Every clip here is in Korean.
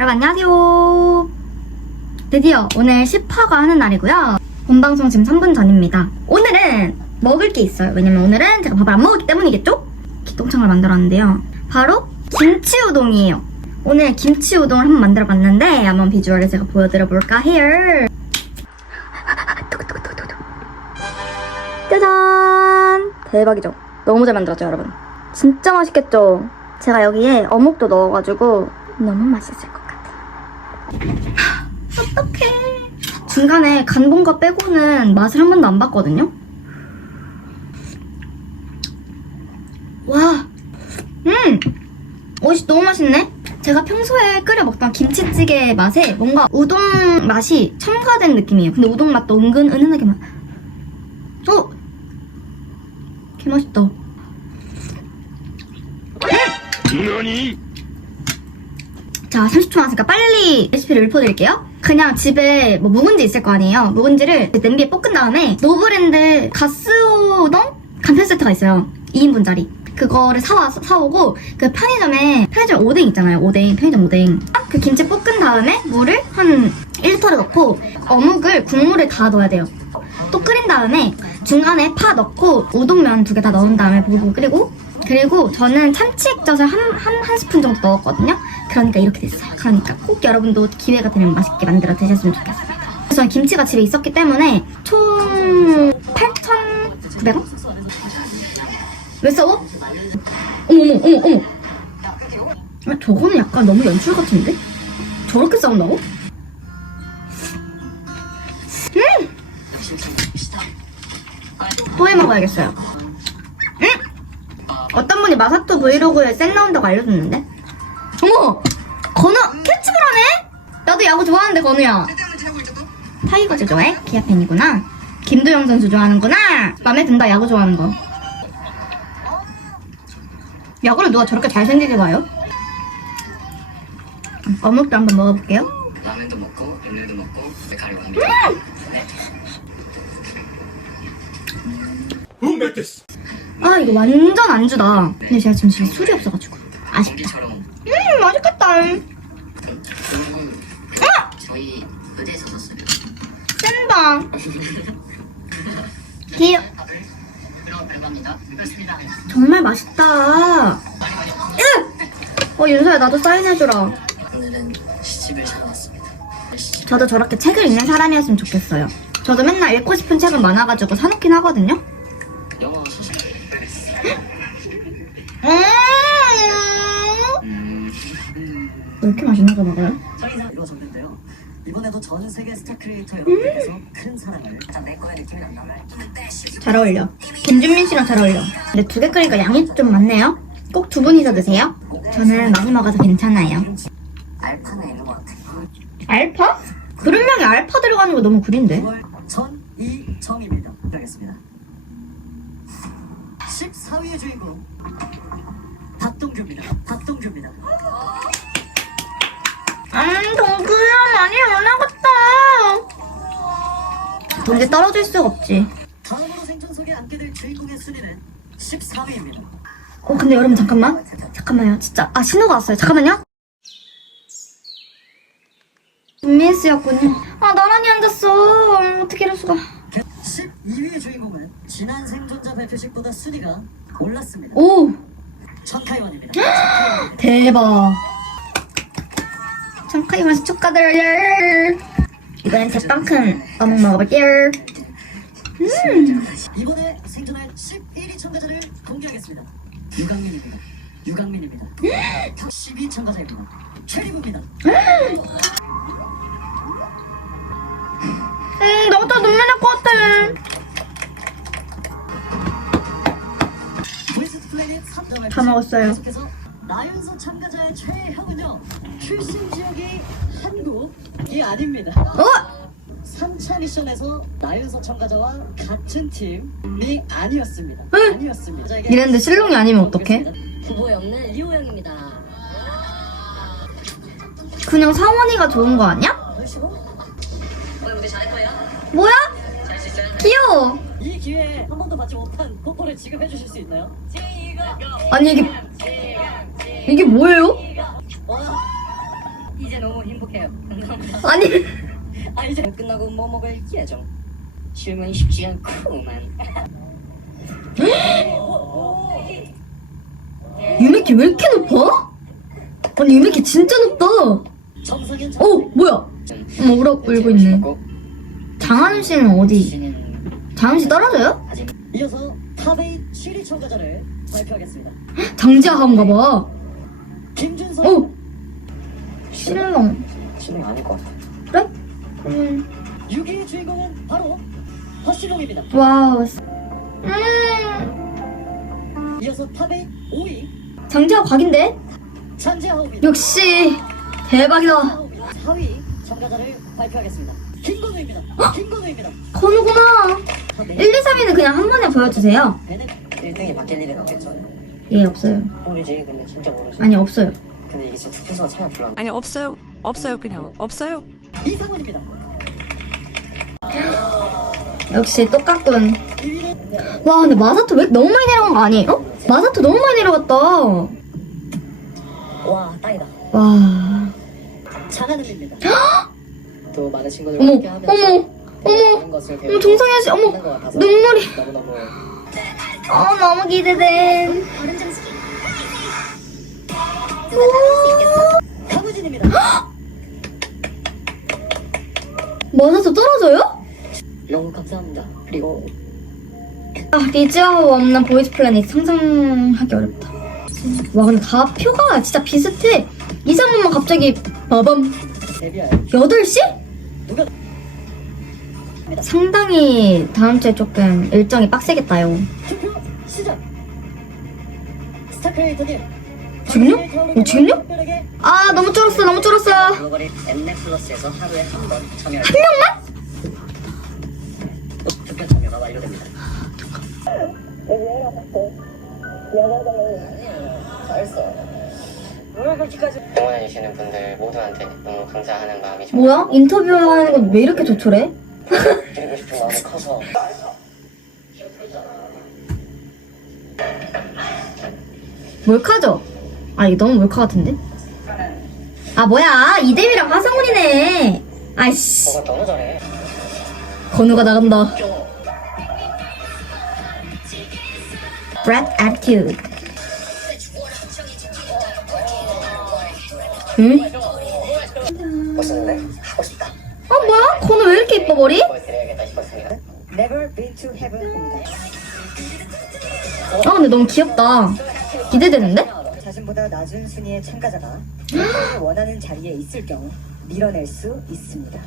여러분 안녕하세요. 드디어 오늘 10화가 하는 날이고요. 본방송 지금 3분 전입니다. 오늘은 먹을 게 있어요. 왜냐면 오늘은 제가 밥을 안 먹었기 때문이겠죠? 기똥창을 만들었는데요. 바로 김치 우동이에요. 오늘 김치 우동을 한번 만들어 봤는데 한번 비주얼을 제가 보여드려 볼까 해요. 짜잔! 대박이죠? 너무 잘 만들었죠, 여러분? 진짜 맛있겠죠? 제가 여기에 어묵도 넣어가지고 너무 맛있을 것 같아요. 어떡해. 중간에 간 본 거 빼고는 맛을 한 번도 안 봤거든요? 와. 음! 옷이 너무 맛있네? 제가 평소에 끓여 먹던 김치찌개 맛에 뭔가 우동 맛이 첨가된 느낌이에요. 근데 우동 맛도 은근 은은하게 맛. 어? 개 맛있다. 何 자, 30초 남았으니까 빨리 레시피를 읊어드릴게요. 그냥 집에 뭐 묵은지 있을 거 아니에요. 묵은지를 냄비에 볶은 다음에 노브랜드 가스우동 간편 세트가 있어요. 2인분짜리. 그거를 사와, 사오고 그 편의점에 편의점 오뎅 있잖아요. 오뎅, 편의점 오뎅. 딱 그 김치 볶은 다음에 물을 한 1리터를 넣고 어묵을 국물에 다 넣어야 돼요. 또 끓인 다음에 중간에 파 넣고 우동면 두 개 다 넣은 다음에 보글보글 끓이고 그리고 저는 참치 액젓을 한, 한, 한 스푼 정도 넣었거든요. 그러니까 이렇게 됐어요. 그러니까 꼭 여러분도 기회가 되면 맛있게 만들어 드셨으면 좋겠습니다. 저는 김치가 집에 있었기 때문에 총 8,900원? 왜 써워? 어머머, 어머, 어머. 아, 저거는 약간 너무 연출 같은데? 저렇게 싸운다고? 또해 먹어야겠어요. 음! 어떤 분이 마사토 브이로그에 쌩 나온다고 알려줬는데? 어머! 건우! 캐치볼 하네? 나도 야구 좋아하는데, 건우야. 타이거즈 좋아해? 기아 팬이구나. 김도영 선수 좋아하는구나. 맘에 든다, 야구 좋아하는 거. 야구를 누가 저렇게 잘생기게 봐요? 어묵도 한번 먹어볼게요. 라면도 먹고 연유도 먹고 가리고 합니다. 음! 아 이거 완전 안주다. 근데 제가 지금 진짜 술이 없어가지고 아쉽다. 공기처럼 음 맛있겠다. 공군 저희 부대에서 썼어요. 센다. 귀여. 그럼. 그렇습니다. 정말 맛있다. 으! 어 윤서야 나도 사인해주라. 오늘은 시집을 찾아왔습니다. 시집 저도 저렇게 책을 읽는 사람이었으면 좋겠어요. 저도 맨날 읽고 싶은 책은 많아가지고 사놓긴 하거든요. 영어 소설. 음. 음, 왜 이렇게 맛있는 거 먹어요? 저희가 이루어졌는데요. 이번에도 전 세계 스타 크리에이터 여러분들께서 큰 사랑을 가장 내 거야 느낌이 난다. 잘 어울려. 김준민 씨랑 잘 어울려. 근데 두 개 끓이니까 양이 좀 많네요. 꼭 두 분이서 드세요. 저는 많이 먹어서 괜찮아요. 알파나 있는 것 같아. 알파? 그릇명에 알파 들어가는 거 너무 구린데? 9월 전 이정입니다. 하겠습니다. 14위의 주인공 박동규입니다. 박동규입니다. 음, 동구야 많이 올라갔다. 동기 떨어질 수가 없지. 다음으로 생존 속에 앉게 될 주인공의 순위는 14위입니다. 어, 근데 여러분 잠깐만. 잠깐만요. 진짜. 아, 신호가 왔어요. 잠깐만요. 준미스였군요. 아, 나란히 앉았어. 음, 어떻게 이럴 수가. 12위의 주인공은 지난 생존자 발표식보다 순위가 올랐습니다. 오, 천카이원입니다. 천카이원. 대박. 참카이 맛이 축하드려요. 이번엔 제빵큰 어묵 먹어볼게요. 음, 이번에 생존할 11위 참가자를 공개하겠습니다. 유강민입니다. 유강민입니다. 12 참가자입니다. 최리부입니다. 음, 너무 또 눈물 날 것 같아. 보이스 플래닛 3점 다 먹었어요. 계속해서 나윤서 참가자의 최애형은요 출신 지역이 한국이 아닙니다. 어? 3차 미션에서 나윤서 참가자와 같은 팀이 아니었습니다. 응? 아니었습니다. 이랬는데 실롱이 아니면 어떡해? 후보에 없는 리오 형입니다. 그냥 상원이가 좋은 거 아니야? 오늘 무대 잘할 거예요? 뭐야? 잘할 수 있어요? 귀여워. 이 기회에 한 번도 받지 못한 포포를 지급해 주실 수 있나요? 아니 이게 이게 뭐예요? 와 이제 너무 행복해요. 감사합니다. 아니 아 이제 끝나고 뭐 먹을 예정. 질문이 쉽지 않구만. 유메키 왜 이렇게 높아? 아니 유메키 진짜 높다. 어 뭐야? 어머 울어 울고 있네. 장한우 씨는 어디? 장한우 씨 떨어져요? 이어서 탑의 7위 참가자를 발표하겠습니다. 장지하한가 봐. 김준성 어 신랑 씨는 아닐 것 같아. 그래? 음 6위의 주인공은 바로 허신홍입니다. 와우. 음 이어서 탑의 5위 장지하 각인데? 잔재하우입니다. 역시 대박이다. 4위 참가자를 발표하겠습니다. 김건우입니다. 김건우입니다. 건우구나. 탑의 1, 2, 3위는 그냥 한 번에 보여주세요. 베넷 1등이 바뀔 일은 없겠죠. 예 없어요. 모르지 근데 진짜 모르지. 아니 없어요. 근데 이게 투표소가 참여 불안. 아니 없어요. 없어요 그냥 없어요. 이상원입니다. 역시 똑같군. 2위는 와 근데 마사토 왜 너무 많이 내려간 거 아니에요? 마사토 너무 많이 내려갔다. 와 딱이다. 와. 장하늘입니다. 또 많은 친구들 어머 함께 하면서 어머 어머 어머 정상현 씨 어머 눈물이. 너무너무 어 너무 기대된. 강우진입니다. 마사토 떨어져요? 너무 감사합니다. 그리고 아 리즈아워 없는 보이즈 플래닛 상상하기 어렵다. 와 근데 다 표가 진짜 비슷해. 이상한만 갑자기 데뷔할 8시? 누가 상당히 다음 주에 조금 일정이 빡세겠다요. 투표 시작. 스타크리에이터님. 지금요? 어, 지금요? 아 너무 줄었어 너무 줄었어. 글로벌이 엠넷 플러스에서 하루에 한 번 참여할 한 명만? 투표 참여가 완료됩니다. 잘했어. 왜 그렇게까지? 응원해주시는 분들 모두한테 너무 감사하는 마음이 좀 뭐야? 인터뷰하는 건 왜 이렇게 조촐해? 드리고 싶은 마음이 커서 몰카죠? 아 이거 너무 몰카 같은데? 아 뭐야 이대휘랑 화성훈이네 아이씨 뭐가 너무 잘해. 건우가 나간다 Brat Attitude 응? 멋있는데? 하고 싶다. 어 뭐야? 건우 왜 이렇게 이뻐 머리? 보여드려야겠다 싶었습니다. Never Been to Heaven입니다. 아 근데 너무 귀엽다 기대되는데? 자신보다 낮은 순위의 참가자가 원하는 자리에 있을 경우 밀어낼 수 있습니다.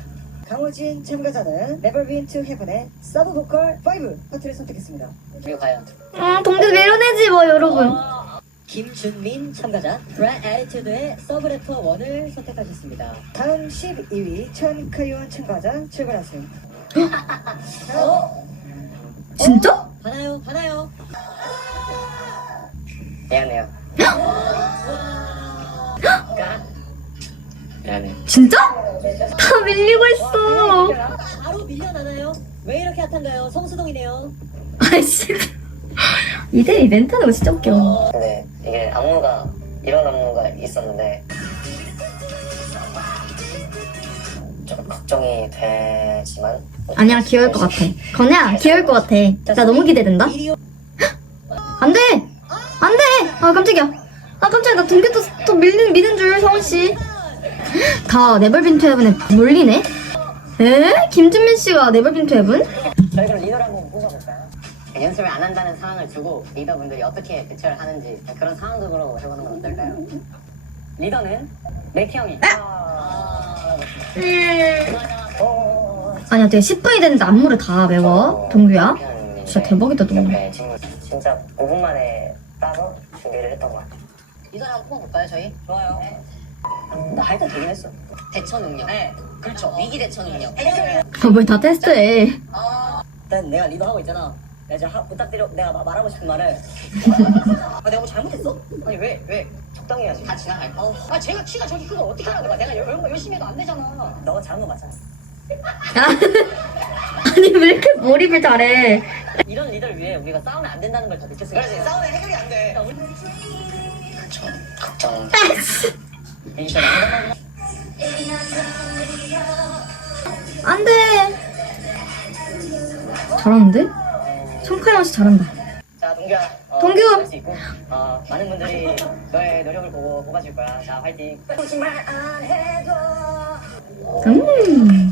강호진 참가자는 Never Been to Heaven의 서브 보컬 5 파트를 선택했습니다. 그리고 과연 음 동대 밀어내지 뭐 여러분 김준민 참가자 Brad Attitude의 서브 래퍼 1을 선택하셨습니다. 다음 12위 천카요원 참가자 출발하세요. 핫한가요? 성수동이네요. 아이씨. 멘트하는 거 진짜 웃겨. 근데 이게 안무가 이런 안무가 있었는데 조금 걱정이 되지만 아니야 귀여울 것 같아. 건우야 귀여울 것 같아. 나 너무 기대된다. 이리오 안돼! 안 돼! 아 깜짝이야. 아 깜짝이야. 나 동계 또, 또 밀는 미는 줄 성훈씨. 다 네벌빈 투헤븐에 몰리네? 에? 김준민 씨가 네벌빈 투헤븐? 저희 그럼 리더를 한번 뽑아볼까요? 연습을 안 한다는 상황을 두고 리더분들이 어떻게 대처를 하는지 그런 상황극으로 해보는 건 어떨까요? 리더는 맥희 형이. 아, 아니야 되게 10분이 됐는데 안무를 다 외워 동규야? 진짜 대박이다 너 옆에 친구 진짜 5분 만에 따서 준비를 했던 것 같아요. 리더를 한번 뽑아볼까요 저희? 좋아요. 나 할 때 되긴 했어. 대처 능력. 네 그렇죠 위기 대처 능력 뭘 다 테스트해 일단 내가 리더 하고 있잖아. 내가 지금 하- 부탁드려 내가 마- 말하고 싶은 말을 아, 내가 뭐 잘못했어? 아니 왜 왜 적당히 해야지 다 지나갈 거. 아 제가 키가 저기 크고 어떻게 하라는 거야? 내가 열- 열심히 해도 안 되잖아. 너가 잘한 거 맞잖아. 아니 왜 이렇게 몰입을 잘해 이런 리더를 위해 우리가 싸우면 안 된다는 걸더 느꼈어요. 그렇지 싸우면 해결이 안 돼. 그렇죠 걱정. 리더 잘하는데? 씨 잘한다. 자 동규야 어, 동규! 할수 있고 어, 많은 분들이 너의 노력을 보고 뽑아줄 거야 자 화이팅 음.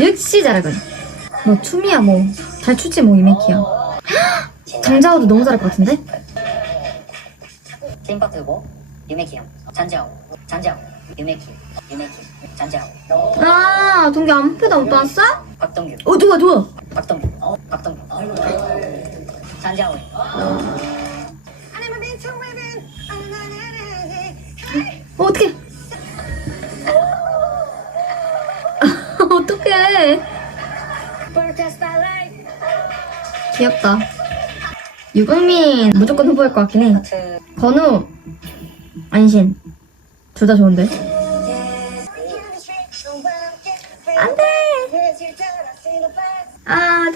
역시 잘하군. 뭐 춤이야 뭐. 잘 추지 뭐 이메키야. 장자호도 너무 잘할 것 같은데? 팀파트고 유메키 형 잔지하오 잔지하오 유메키 유메키 아 동규 안 표도 못 봤어? 박동규 어 좋아 좋아. 박동규 어 박동규 잔지하오 어 어떡해. 어떡해. 귀엽다. 유광민 무조건 후보일 것 같긴 해. 건우, 안신. 둘 다 좋은데.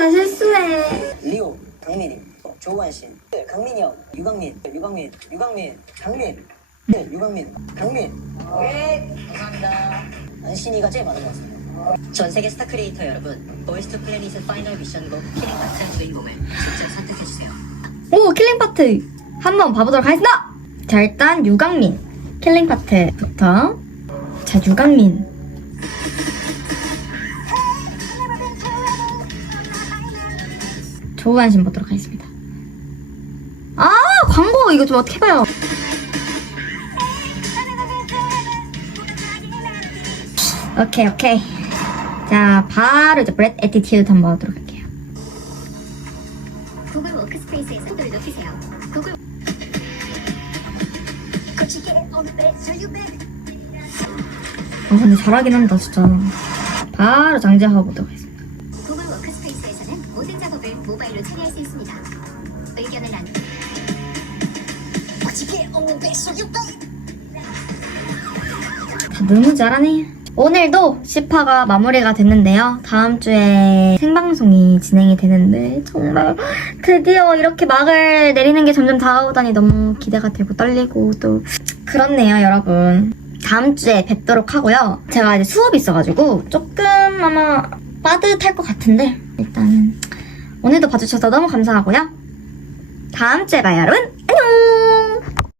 아, 다 실수해. 리오 강민이 조원신 강민이 형 유광민 유광민 유광민 강민 네, 유광민 강민 감사합니다 안신이가 제일 많은 것 같습니다 전 세계 스타 크리에이터 여러분 보이스 투 플래닛의 파이널 미션곡 키링 파트의 주인공을 직접 선택해주세요 오, 킬링 파트. 한번 봐보도록 하겠습니다. 자, 일단 유강민. 킬링 파트부터. 자, 유강민. 조우한신 보도록 하겠습니다. 아, 광고 이거 좀 어떻게 봐요? 오케이, 오케이. 자, 바로 이제 브렛 에티튜드 한번 보도록 할게요. 구글 워크스페이스에 속도를 높이세요. 구글 아 근데 잘하긴 한다 진짜 바로 장제하고 보도록 하겠습니다 모바일로 처리할 수 있습니다. 의견을 나누. 다. 너무 잘하네. 오늘도 10화가 마무리가 됐는데요. 다음 주에 생방송이 진행이 되는데 정말 드디어 이렇게 막을 내리는 게 점점 다가오다니 너무 기대가 되고 떨리고 또 그렇네요 여러분. 다음 주에 뵙도록 하고요. 제가 이제 수업이 있어가지고 조금 아마 빠듯할 것 같은데 일단 오늘도 봐주셔서 너무 감사하고요. 다음 주에 봐요 여러분. 안녕